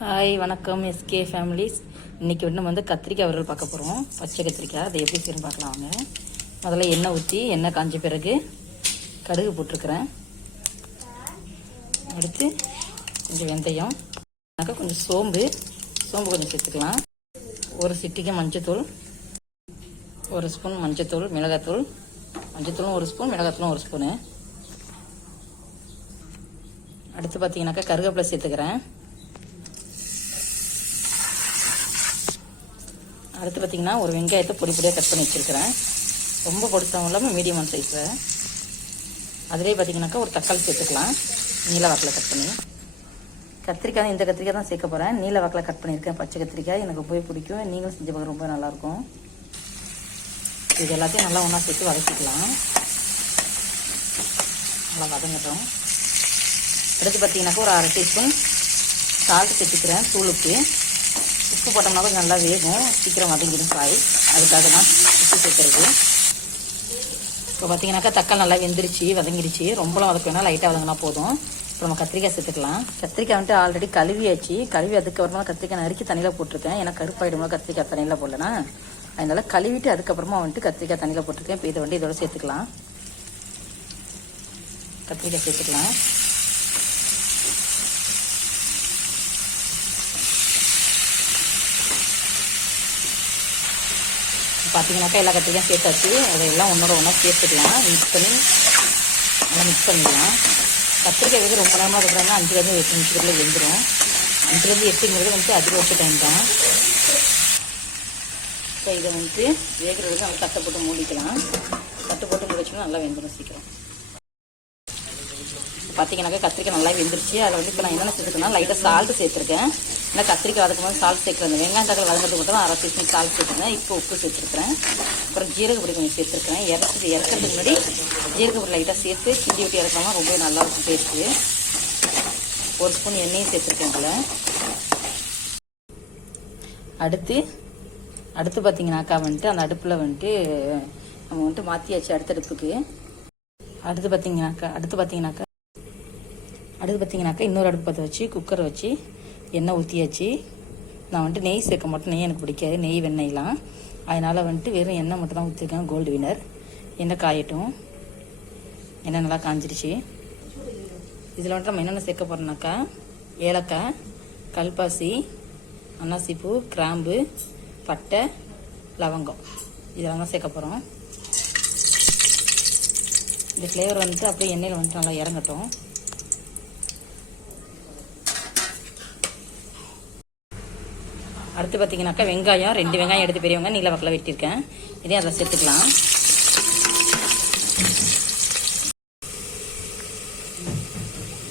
Hi வணக்கம். SK families இன்றைக்கி ஒன்று வந்து கத்திரிக்காய் அவர்கள் பார்க்க போகிறோம் பச்சை கத்திரிக்காய். அதை எப்படி செய்யணும் பார்க்கலாம் வாங்க. முதல்ல எண்ணெய் ஊற்றி எண்ணெய் காஞ்ச பிறகு கடுகு போட்டிருக்கிறேன். அடுத்து கொஞ்சம் வெந்தயம். கொஞ்சம் சோம்பு. சோம்பு கொஞ்சம் சேர்த்துக்கலாம். ஒரு சிட்டிக்கு மஞ்சத்தூள். ஒரு ஸ்பூன் மஞ்சத்தூள் மிளகாத்தூள். மஞ்சத்தூளும் ஒரு ஸ்பூன் மிளகாத்தூளும் ஒரு ஸ்பூனு. அடுத்து பார்த்தீங்கன்னாக்கா கருவேப்பிலை சேர்த்துக்கிறேன். அடுத்து பார்த்திங்கன்னா ஒரு வெங்காயத்தை பொடி பொடியாக கட் பண்ணி வச்சுருக்கிறேன். ரொம்ப பொடிசாகவும் இல்லாமல் மீடியமான சைஸில் அதிலே பார்த்திங்கனாக்கா ஒரு தக்காளி சேர்த்துக்கலாம். நீல வாக்கில் கட் பண்ணி. கத்திரிக்காய் இந்த கத்திரிக்காய் தான் சேர்க்க போகிறேன் நீல வாக்கில் கட் பண்ணியிருக்கேன். பச்சை கத்திரிக்காய் எனக்கு போய் பிடிக்கும். நீங்களும் செஞ்சு பார்க்க ரொம்ப நல்லாயிருக்கும். இது எல்லாத்தையும் நல்லா ஒன்றா சேர்த்து வதக்கிக்கலாம். நல்லா வதங்கட்டும். அடுத்து பார்த்தீங்கன்னாக்கா ஒரு அரை டீஸ்பூன் சால்ட் சேர்த்துக்கிறேன் தூளுக்கு. உப்பு போட்டோம்னா கொஞ்சம் நல்லா வேகும். சீக்கிரம் வதங்கிடும் காய் அதுக்காக தான் உப்பு சேர்த்துறது இப்போ பார்த்தீங்கன்னாக்கா தக்காளி நல்லா வெந்துருச்சு வதங்கிடுச்சு. ரொம்பலாம் வதக்க லைட்டாக வதங்கினா போதும். இப்போ நம்ம கத்திரிக்காய் சேர்த்துக்கலாம். கத்திரிக்காய் வந்துட்டு ஆல்ரெடி கழுவியாச்சு. கழுவி அதுக்கப்புறமா கத்திரிக்காய் நறுக்கி தண்ணியில் போட்டிருக்கேன். ஏன்னா கருப்பாயிடுமா கத்திரிக்காய் தண்ணியில் போடலனா அதனால கழுவிட்டு அதுக்கப்புறமா வந்துட்டு கத்திரிக்காய் தண்ணியில் போட்டிருக்கேன். இப்போ இதை வந்து இதோட சேர்த்துக்கலாம். கத்திரிக்காய் சேர்த்துக்கலாம். பார்த்தீங்கன்னாக்கா எல்லா கத்திரிக்காயும் சேர்த்தாச்சு. அதையெல்லாம் ஒன்றோட ஒன்றா சேர்த்துக்கலாம். மிக்ஸ் பண்ணி நல்லா மிக்ஸ் பண்ணிக்கலாம். கத்திரிக்காய் வந்து ரொம்ப நேரமாக இருக்கிறாங்க அஞ்சுலேருந்து எட்டு நிமிஷத்துக்குள்ளே வெந்துடும் அஞ்சுலேருந்து எட்டுங்கிறது வந்து அதிகபட்ச டைம் தான். இப்போ இதை வந்துட்டு வேகிறதுக்கு நல்லா தட்டை போட்டு மூடிக்கலாம். தட்டு போட்டு மூடிச்சோம்னா நல்லா வெந்துடும் சீக்கிரம். பார்த்தீங்கன்னாக்கா கத்திரிக்காய் நல்லா வெந்துருச்சு. அதில் வந்து இப்போ நான் என்னென்ன சேர்த்துக்கேன்னா லைட்டாக சால்ட்டு சேர்த்துருக்கேன். ஏன்னா கத்திரிக்காய் வதக்கும் போது சால்ட் சேர்க்குறேன் வெங்காயம் தக்காளி வதங்கிறதுக்கு மட்டும் அரை டீஸ்பூன் சால்ட் சேர்த்துருக்கேன் இப்போ உப்பு சேர்த்துருக்கேன் அப்புறம் ஜீரகப்பொடி கொஞ்சம் சேர்த்துருக்கேன் இறச்சி இறக்கிறதுக்கு முன்னாடி ஜீரகப்பொடி லைட்டாக சேர்த்து கிண்டி விட்டு இறக்காமல் ரொம்ப நல்லாயிருக்கும் டேஸ்ட்டு ஒரு ஸ்பூன் எண்ணெயும் சேர்த்துருக்கேன் இதில். அடுத்து அடுத்து பார்த்தீங்கன்னாக்கா வந்துட்டு அந்த அடுப்பில் வந்துட்டு நம்ம வந்துட்டு மாற்றியாச்சு அடுத்த அடுப்புக்கு. அடுத்து பார்த்தீங்கன்னாக்கா அடுத்து பார்த்தீங்கன்னாக்கா அடுத்து பார்த்தீங்கன்னாக்கா இன்னொரு அடுப்பு பற்ற வச்சு குக்கரை வச்சு எண்ணெய் ஊற்றியாச்சு நான் வந்துட்டு நெய் சேர்க்க மாட்டேன். நெய் எனக்கு பிடிக்காது. நெய் வெண்ணெய்லாம். அதனால் வந்துட்டு வெறும் எண்ணெய் மட்டும் தான் ஊற்றிருக்கேன் கோல்டு வினர் எண்ணெய் காயட்டும். எண்ணெய் நல்லா காஞ்சிருச்சு. இதில் வந்துட்டு நம்ம என்னென்ன சேர்க்க போகிறோம்னாக்கா ஏலக்காய் கல்பாசி அன்னாசிப்பூ கிராம்பு பட்டை லவங்கம். இதெல்லாம் தான் சேர்க்க போகிறோம் இந்த ஃப்ளேவர் வந்துட்டு அப்படியே எண்ணெயில் வந்துட்டு நல்லா இறங்கட்டும். அடுத்து பார்த்தீங்கன்னாக்கா வெங்காயம் ரெண்டு வெங்காயம் எடுத்து பெரிய வெங்காயம் நீல வக்கில் வெட்டியிருக்கேன். இதையும் அதில் சேர்த்துக்கலாம்.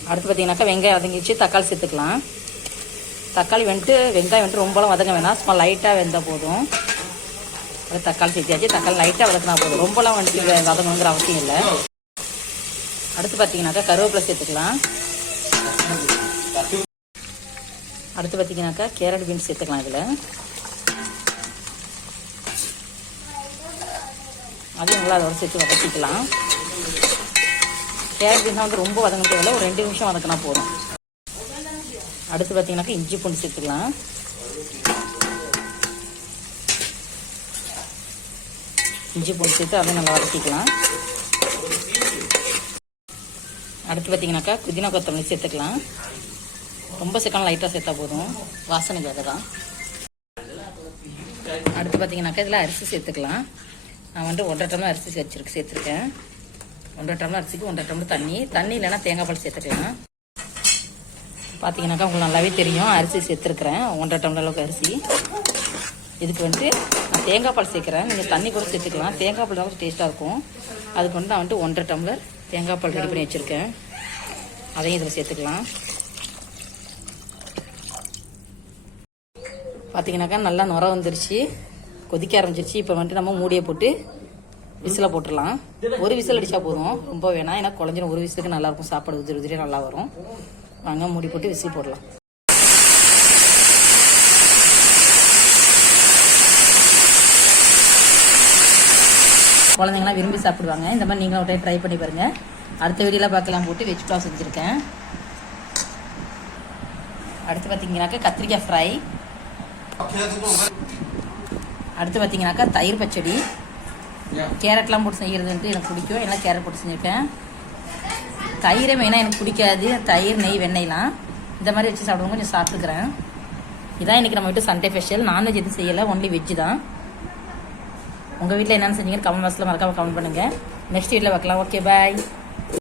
அடுத்து பார்த்தீங்கன்னாக்கா வெங்காயம் வதங்கிச்சு தக்காளி சேர்த்துக்கலாம். தக்காளி வந்துட்டு வெங்காயம் வந்துட்டு ரொம்பலாம் வதங்க வேணாம் சும்மா லைட்டாக வெந்தால் போதும். அது தக்காளி சேர்த்தியாச்சு தக்காளி லைட்டாக வதக்கினா போதும். ரொம்பலாம் வந்துட்டு வதங்கணுங்கிற அவசியம் இல்லை. அடுத்து பார்த்தீங்கன்னாக்கா கருவேப்பிலை சேர்த்துக்கலாம். அடுத்து பார்த்தீங்கன்னாக்கா கேரட் பீன்ஸ் சேர்த்துக்கலாம் இதில். அதையும் நல்லா அதோட சேர்த்து வதக்கிக்கலாம். கேரட் பீன்ஸ் வந்து ரொம்ப வதங்க தேவையில்ல ஒரு ரெண்டு நிமிஷம் வதக்கினா போதும். அடுத்து பார்த்தீங்கன்னாக்கா இஞ்சி பூண்டு சேர்த்துக்கலாம். இஞ்சி பூண்டு சேர்த்து அதையும் நல்லா வதக்கிக்கலாம். அடுத்து பார்த்தீங்கன்னாக்கா புதினா கொத்தமல்லி சேர்த்துக்கலாம். ரொம்ப சிக்கனம் லைட்டாக சேர்த்தா போதும். வாசனைக்காக தான் அடுத்து பார்த்தீங்கன்னாக்கா இதில் அரிசி சேர்த்துக்கலாம். நான் வந்து ஒன்றரை டம்ளர் அரிசி வச்சிருக்கு சேர்த்துருக்கேன். ஒன்றரை டம்ளர் அரிசிக்கு ஒன்றரை டம்ளர் தண்ணி. தண்ணி இல்லைன்னா தேங்காய் பால் சேர்த்துக்கலாம். பார்த்தீங்கன்னாக்கா உங்களுக்கு நல்லாவே தெரியும். அரிசி சேர்த்துருக்குறேன். ஒன்றரை டம்ளர் அளவுக்கு அரிசி. இதுக்கு வந்துட்டு நான் தேங்காய் பால் சேர்க்குறேன். நீங்கள் தண்ணி கூட சேர்த்துக்கலாம். தேங்காய் பால் தான் டேஸ்ட்டாக இருக்கும். அதுக்கு வந்து நான் வந்துட்டு ஒன்றரை டம்ளர் தேங்காய் பால் ரெடி பண்ணி வச்சுருக்கேன். அதையும் இதில் சேர்த்துக்கலாம். பார்த்தீங்கன்னாக்கா நல்லா நுர வந்துருச்சு. கொதிக்க ஆரம்பிச்சிருச்சு. இப்போ வந்துட்டு நம்ம மூடியை போட்டு விசிலை போட்டுடலாம். ஒரு விசில் அடித்தா போதும். ரொம்ப வேணாம். ஏன்னா குழஞ்சின ஒரு விசிலுக்கு நல்லாயிருக்கும். சாப்பாடு உதிரி உதிரியாக நல்லா வரும். வாங்க மூடி போட்டு விசில் போடலாம். குழந்தைங்களாம் விரும்பி சாப்பிடுவாங்க. இந்த மாதிரி நீங்களும் ஒரு ட்ரை பண்ணி பாருங்கள் அடுத்த வீடியோவில் பார்க்கலாம். போட்டு வெஜ் புலாவ் செஞ்சுருக்கேன். அடுத்து பார்த்தீங்கன்னாக்கா கத்திரிக்காய் ஃப்ரை அடுத்து பார்த்தீங்கன்னாக்கா தயிர் பச்சடி. கேரட்லாம் போட்டு செய்கிறதுன்ட்டு எனக்கு பிடிக்கும். எல்லாம் கேரட் போட்டு செஞ்சுருக்கேன். தயிரே மெயினாக எனக்கு பிடிக்காது. தயிர் நெய் வெண்ணெய்லாம். இந்த மாதிரி வச்சு சாப்பிடுவோம் கொஞ்சம் சாப்பிட்டுக்கிறேன். இதான் இன்றைக்கி நம்ம வீட்டு சண்டே ஸ்பெஷல் நான்வெஜ் எதுவும் செய்யலை. ஒன்லி வெஜ்ஜு தான். உங்கள் வீட்டில் என்னென்னு செஞ்சீங்கன்னு கமெண்ட் பாக்ஸில் மறக்காமல் கமெண்ட் பண்ணுங்கள் நெக்ஸ்ட் வீட்டில் வைக்கலாம் ஓகே பாய்